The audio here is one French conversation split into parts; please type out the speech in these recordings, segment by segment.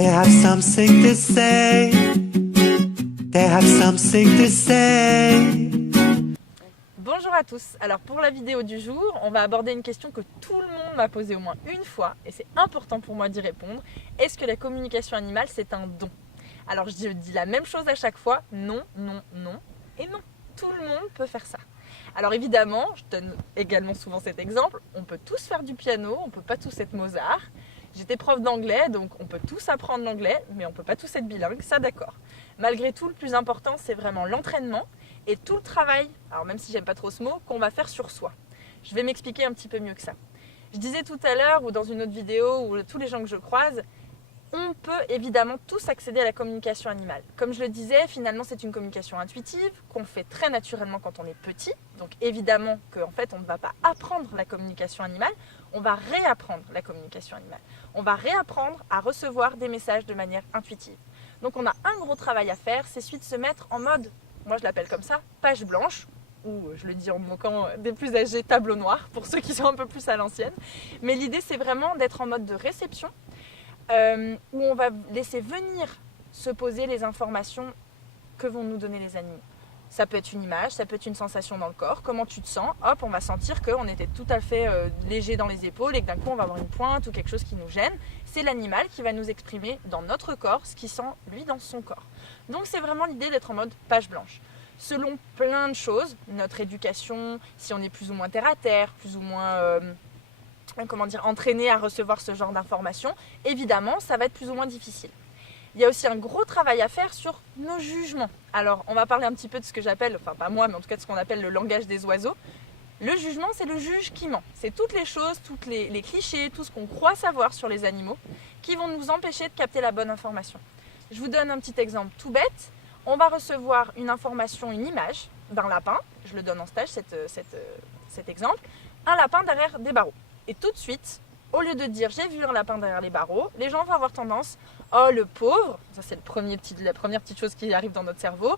They have something to say. They have something to say. Bonjour à tous, alors pour la vidéo du jour, on va aborder une question que tout le monde m'a posée au moins une fois et c'est important pour moi d'y répondre. Est-ce que la communication animale c'est un don? Alors je dis la même chose à chaque fois, non, non, non et non. Tout le monde peut faire ça. Alors évidemment, je donne également souvent cet exemple, on peut tous faire du piano, on peut pas tous être Mozart. J'étais prof d'anglais, donc on peut tous apprendre l'anglais, mais on peut pas tous être bilingue, ça d'accord. Malgré tout, le plus important, c'est vraiment l'entraînement et tout le travail, alors même si j'aime pas trop ce mot, qu'on va faire sur soi. Je vais m'expliquer un petit peu mieux que ça. Je disais tout à l'heure, ou dans une autre vidéo, ou tous les gens que je croise, on peut évidemment tous accéder à la communication animale. Comme je le disais, finalement c'est une communication intuitive qu'on fait très naturellement quand on est petit. Donc évidemment qu'en fait on ne va pas apprendre la communication animale, on va réapprendre la communication animale. On va réapprendre à recevoir des messages de manière intuitive. Donc on a un gros travail à faire, c'est celui de se mettre en mode, moi je l'appelle comme ça, page blanche, ou je le dis en me moquant des plus âgés, tableau noir, pour ceux qui sont un peu plus à l'ancienne. Mais l'idée c'est vraiment d'être en mode de réception, où on va laisser venir se poser les informations que vont nous donner les animaux. Ça peut être une image, ça peut être une sensation dans le corps, comment tu te sens, hop, on va sentir qu'on était tout à fait léger dans les épaules et que d'un coup on va avoir une pointe ou quelque chose qui nous gêne. C'est l'animal qui va nous exprimer dans notre corps ce qu'il sent lui dans son corps. Donc c'est vraiment l'idée d'être en mode page blanche. Selon plein de choses, notre éducation, si on est plus ou moins terre à terre, plus ou moins entraîné à recevoir ce genre d'informations, évidemment ça va être plus ou moins difficile. Il y a aussi un gros travail à faire sur nos jugements. Alors, on va parler un petit peu de ce que j'appelle, enfin pas moi, mais en tout cas de ce qu'on appelle le langage des oiseaux. Le jugement, c'est le juge qui ment. C'est toutes les choses, tous les clichés, tout ce qu'on croit savoir sur les animaux qui vont nous empêcher de capter la bonne information. Je vous donne un petit exemple tout bête. On va recevoir une information, une image d'un lapin. Je le donne en stage, cet exemple. Un lapin derrière des barreaux. Et tout de suite, au lieu de dire j'ai vu un lapin derrière les barreaux, les gens vont avoir tendance, oh le pauvre, ça c'est la première petite chose qui arrive dans notre cerveau,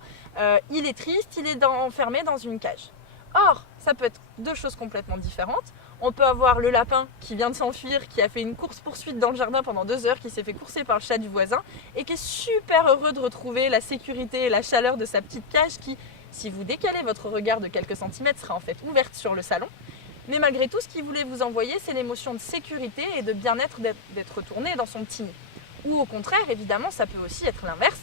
il est triste, il est enfermé dans une cage. Or, ça peut être deux choses complètement différentes. On peut avoir le lapin qui vient de s'enfuir, qui a fait une course-poursuite dans le jardin pendant 2 heures, qui s'est fait courser par le chat du voisin et qui est super heureux de retrouver la sécurité et la chaleur de sa petite cage qui, si vous décalez votre regard de quelques centimètres, sera en fait ouverte sur le salon. Mais malgré tout, ce qu'il voulait vous envoyer, c'est l'émotion de sécurité et de bien-être d'être retourné dans son petit nid. Ou au contraire, évidemment, ça peut aussi être l'inverse.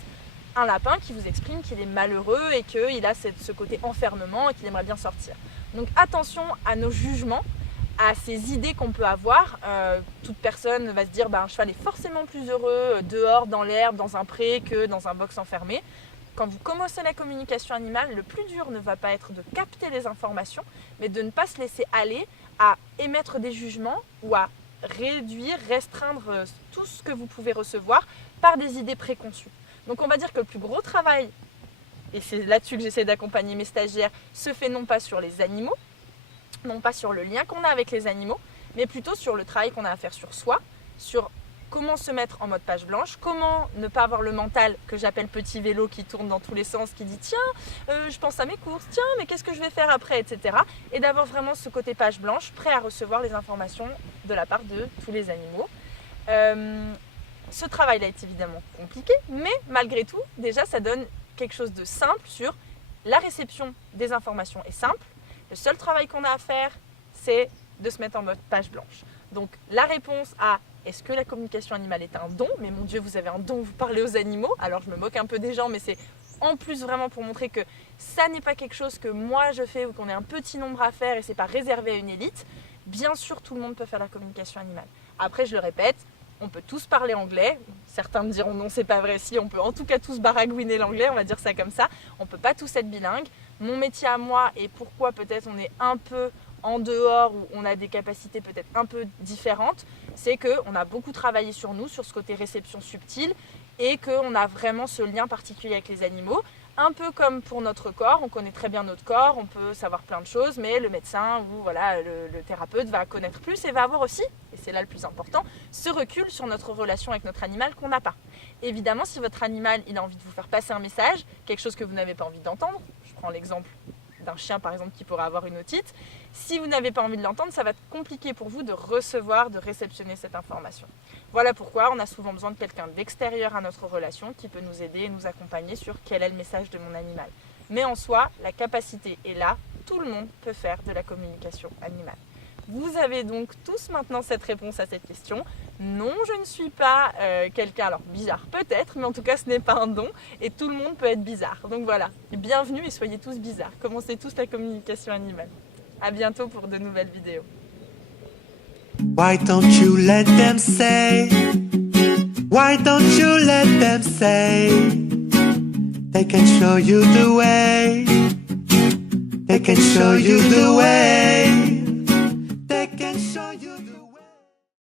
Un lapin qui vous exprime qu'il est malheureux et qu'il a ce côté enfermement et qu'il aimerait bien sortir. Donc attention à nos jugements, à ces idées qu'on peut avoir. Toute personne va se dire un cheval est forcément plus heureux dehors, dans l'herbe, dans un pré que dans un box enfermé. Quand vous commencez la communication animale, le plus dur ne va pas être de capter les informations, mais de ne pas se laisser aller à émettre des jugements ou à réduire, restreindre tout ce que vous pouvez recevoir par des idées préconçues. Donc on va dire que le plus gros travail, et c'est là-dessus que j'essaie d'accompagner mes stagiaires, se fait non pas sur les animaux, non pas sur le lien qu'on a avec les animaux, mais plutôt sur le travail qu'on a à faire sur soi, sur comment se mettre en mode page blanche, comment ne pas avoir le mental que j'appelle petit vélo qui tourne dans tous les sens, qui dit tiens, je pense à mes courses, tiens, mais qu'est-ce que je vais faire après, etc. Et d'avoir vraiment ce côté page blanche, prêt à recevoir les informations de la part de tous les animaux. Ce travail-là est évidemment compliqué, mais malgré tout, déjà ça donne quelque chose de simple sur la réception des informations est simple. Le seul travail qu'on a à faire, c'est de se mettre en mode page blanche. Donc la réponse à est-ce que la communication animale est un don? Mais mon Dieu, vous avez un don, vous parlez aux animaux. Alors je me moque un peu des gens, mais c'est en plus vraiment pour montrer que ça n'est pas quelque chose que moi je fais ou qu'on est un petit nombre à faire et c'est pas réservé à une élite. Bien sûr, tout le monde peut faire la communication animale. Après, je le répète, on peut tous parler anglais. Certains me diront non, c'est pas vrai. Si, on peut en tout cas tous baragouiner l'anglais, on va dire ça comme ça. On peut pas tous être bilingues. Mon métier à moi et pourquoi peut-être on est un peu en dehors où on a des capacités peut-être un peu différentes, c'est qu'on a beaucoup travaillé sur nous, sur ce côté réception subtile et qu'on a vraiment ce lien particulier avec les animaux. Un peu comme pour notre corps, on connaît très bien notre corps, on peut savoir plein de choses, mais le médecin ou le thérapeute va connaître plus et va avoir aussi, et c'est là le plus important, ce recul sur notre relation avec notre animal qu'on n'a pas. Évidemment, si votre animal il a envie de vous faire passer un message, quelque chose que vous n'avez pas envie d'entendre, je prends l'exemple d'un chien par exemple qui pourrait avoir une otite. Si vous n'avez pas envie de l'entendre, ça va être compliqué pour vous de recevoir, de réceptionner cette information. Voilà pourquoi on a souvent besoin de quelqu'un d'extérieur à notre relation qui peut nous aider et nous accompagner sur quel est le message de mon animal. Mais en soi, la capacité est là, tout le monde peut faire de la communication animale. Vous avez donc tous maintenant cette réponse à cette question. Non, je ne suis pas quelqu'un, alors bizarre peut-être, mais en tout cas ce n'est pas un don et tout le monde peut être bizarre. Donc voilà, bienvenue et soyez tous bizarres. Commencez tous la communication animale. À bientôt pour de nouvelles vidéos. Why don't you let them say? Why don't you let them say? They can show you the way. They can show you the way.